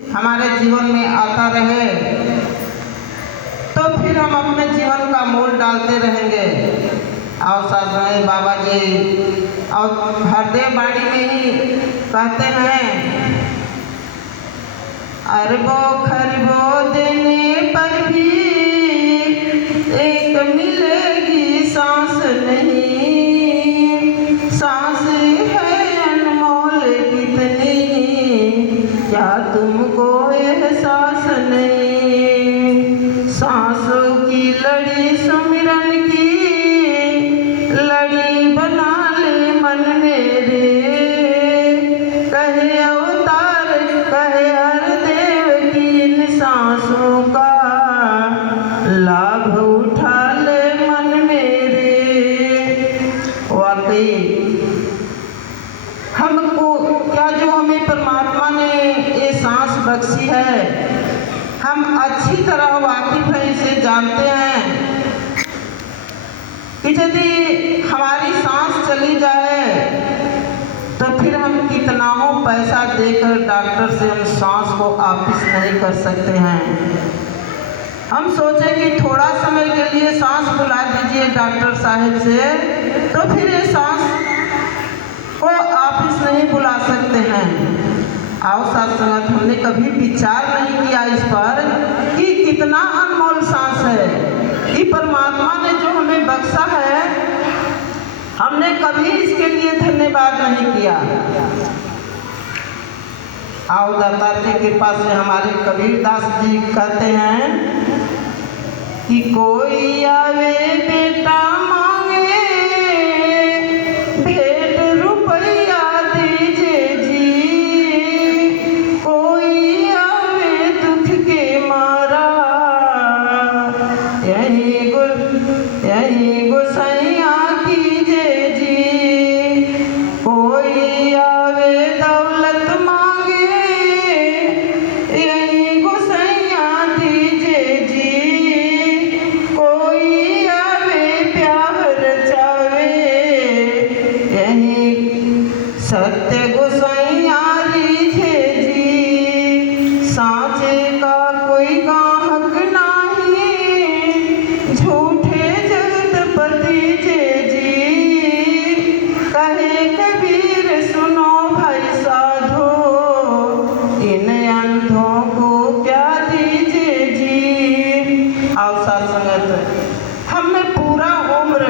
हमारे जीवन में आता रहे तो फिर हम अपने जीवन का मोल डालते रहेंगे। और साथ में बाबा जी और हरदेव बाड़ी में ही कहते हैं, अरबों खरबों देने पर भी एक मिलेगी सांस नहीं, सांस है अनमोल कितनी, क्या तुमको एहसास नहीं। सांसों की लड़ी सुमिरन की लड़ी बना ले मन मेरे, कहे अवतार कहे हरदेव की इन सांसों का लाभ उठा ले मन मेरे। वाकई हमको क्या जो हमें परमात्मा ने ये सांस बख्शी है, हम अच्छी तरह वाकिफ हैं, इसे जानते हैं कि यदि हमारी सांस चली जाए तो फिर हम कितना हो पैसा देकर डॉक्टर से हम सांस को वापिस नहीं कर सकते हैं। हम सोचें कि थोड़ा समय के लिए सांस बुला दीजिए डॉक्टर साहब से, तो फिर ये सांस को वापिस नहीं बुला सकते हैं। आओ साथ संगत, हमने कभी विचार नहीं किया इस पर कि कितना अनमोल सांस है, कि परमात्मा ने जो हमें बख्शा है, हमने कभी इसके लिए धन्यवाद नहीं किया। आओ दातार की कृपा से हमारे कबीरदास जी कहते हैं कि कोई आवे बेटा मांगे भेंट रुपया दीजिए जी, कोई आवे दुख के मारा यही गोसैया कीजिए जी, कोई आवे दौलत मांगे यही गोसैया दीजिए जी, कोई आवे प्यार रचावे यही सत्य गोसैया दीजिए जी। सांचे का कोई गाहक नहीं, झूठे जगतपति जी, कहे कबीर सुनो भाई साधो, इन अंधों को क्या दीजिए जी। आओ साथ संगत, हमने पूरा उम्र,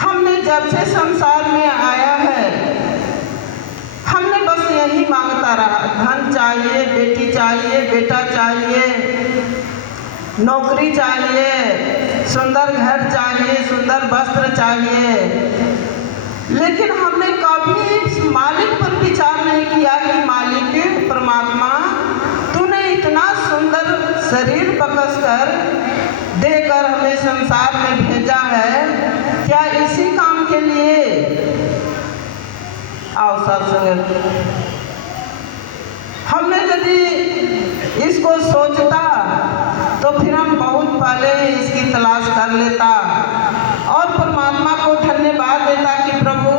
हमने जब से संसार में आया है, हमने बस यही मांगता रहा, धन चाहिए, बेटी चाहिए, बेटा चाहिए, नौकरी चाहिए, सुंदर घर चाहिए, सुंदर वस्त्र चाहिए। लेकिन हमने कभी मालिक पर विचार नहीं किया कि मालिक परमात्मा, तूने इतना सुंदर शरीर बख्श कर देकर हमें संसार में भेजा है, क्या इसी काम के लिए। आओ सत्संग, हमने यदि इसको सोचता तो फिर हम बहुत पहले इसकी तलाश कर लेता और परमात्मा को धन्यवाद देता कि प्रभु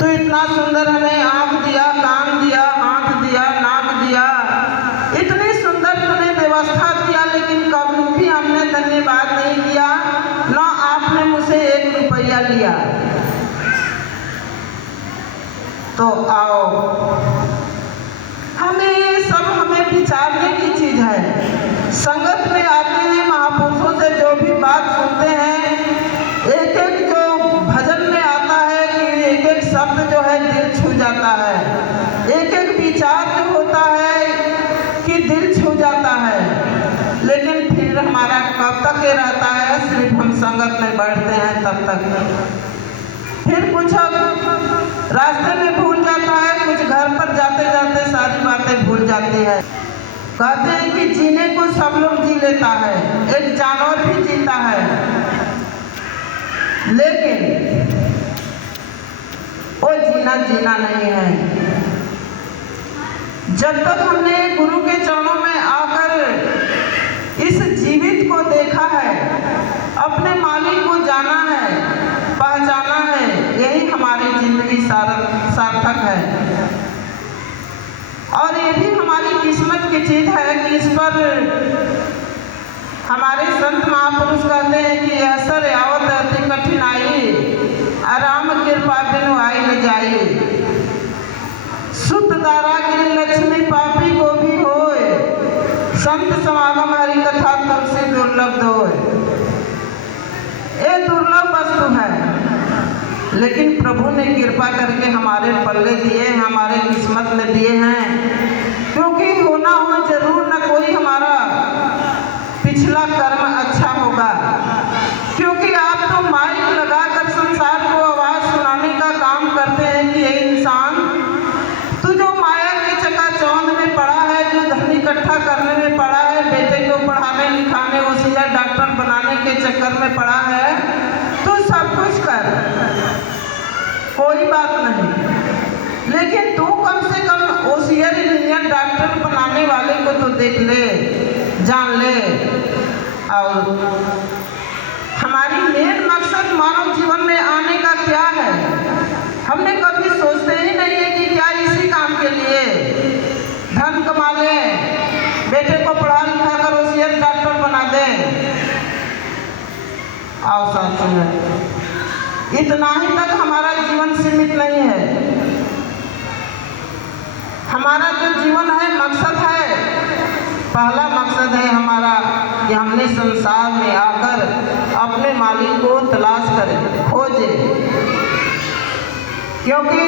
तू इतना सुंदर हमें आँख दिया, कान दिया, हाथ दिया, नाक दिया, इतनी सुंदर तूने व्यवस्था किया, लेकिन कभी भी हमने धन्यवाद नहीं किया, न आपने मुझसे 1 रुपया लिया। तो आओ, हमें सब हमें विचारने की चीज़ है। संगत में आते हैं, महापुरुषों से जो भी बात सुनते हैं, एक एक जो भजन में आता है कि एक एक शब्द जो है दिल छू जाता है, एक एक विचार जो होता है कि दिल छू जाता है। लेकिन फिर हमारा कब तक ये रहता है, सिर्फ हम संगत में बैठते हैं तब तक। फिर कुछ रास्ते में भूल जाता है, कुछ घर पर जाते जाते सारी बातें भूल जाती है। कहते हैं कि जीने को सब लोग जी लेता है, एक जानवर भी जीता है, लेकिन वो जीना नहीं है। जब तक हमने गुरु के चरणों में आकर इस जीवित को देखा है, अपने मालिक को जाना है, पहचाना है, यही हमारी जिंदगी सार्थक है। और ये भी हमारी पर हमारे संत महापुरुष कहते हैं कि असर आवत अति कठिनाई, आराम कृपा बिनु आई न जाई। सुत दारागिरी लक्ष्मी पापी को भी होए, संत समागम हरि कथा तब से दुर्लभ होए। ये दुर्लभ वस्तु है, लेकिन प्रभु ने कृपा करके हमारे पल्ले दिए, हमारे किस्मत में दिए हैं। क्योंकि होना हो जरूर न कोई हमारा पिछला कर्म अच्छा होगा। क्योंकि आप तो माइक लगाकर संसार को आवाज सुनाने का काम करते हैं कि ये इंसान तू जो माया के चकाचौंध में पड़ा है, जो धन इकट्ठा करने में पड़ा है, बेटे को पढ़ाने लिखाने होशियार डॉक्टर बनाने के चक्कर में पड़ा है, तू सब कुछ कर, कोई बात नहीं। लेकिन तू कम से कम होशियार इंजीनियर डॉक्टर बनाने वाले को तो देख ले, जान ले। और हमारी मेन मकसद मानव जीवन में आने का क्या है, हमने कभी सोचते ही नहीं है कि क्या इसी काम के लिए धन कमा ले, बेटे को पढ़ा लिखा कर होशियार डॉक्टर बना दे। आओ साथियों में इतना ही तक हमारा जीवन सीमित नहीं है। हमारा जो जीवन है मकसद है, पहला मकसद है हमारा कि हमने संसार में आकर अपने मालिक को तलाश करें, खोजे। क्योंकि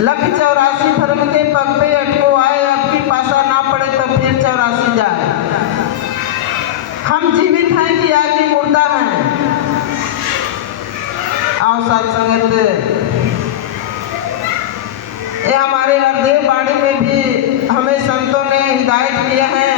184 धर्म के पग पे अटको आए, अब की पासा ना पड़े तो फिर 84 जाए। हम जीवित हैं कि आगे मुर्दा हैं। आओ साथ संगत, ये हमारे हरदेव बाड़ी में भी हमें संतों ने हिदायत किए हैं